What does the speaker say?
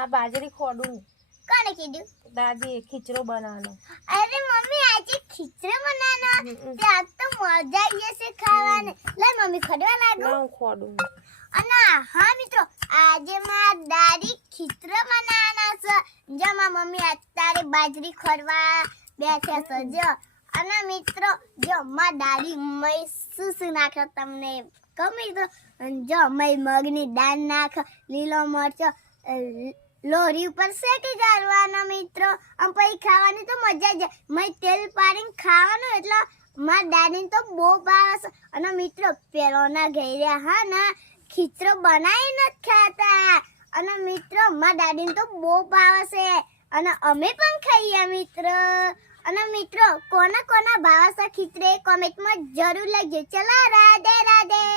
આ બાજરી ખોડું. કોને કીધું? દાદી ખીચડો બનાવવાનો. અરે મમ્મી આજે ખીચડો બનાવવાનો. તે આજ તો મજા આવી જશે ખાવાની. લે મમ્મી ખડવા લાગો. હું ખોડું અને હા મિત્રો આજે મા દાદી ખીચડો બનાવવાના છે. જો મમ્મી અત્યારે બાજરી ખોડવા બેઠ્યા છે જો. અને મિત્રો જો મા દાદી મય શું શું નાખે તમને કહું મિત્રો જો મય મગની દાળ નાખ લીલો મરચો લોરી ઉપર શેકી ગાળવાના મિત્રો. આમ પછી ખાવાની તો મજા જ મેં તેલ પાડીને ખાવાનું, એટલે મારા દાદીને તો બહુ ભાવે છે. અને મિત્રો, પેલોના ઘેર્યા હા ના ખીચડો બનાવી નથી ખાતા. અને મિત્રો, મારા દાદીને તો બહુ ભાવે છે. અને અમે પણ ખાઈએ મિત્રો. અને મિત્રો, કોના કોના ભાવે છે ખીચડે કોમેન્ટમાં જરૂર લખજો. ચલો રાધે.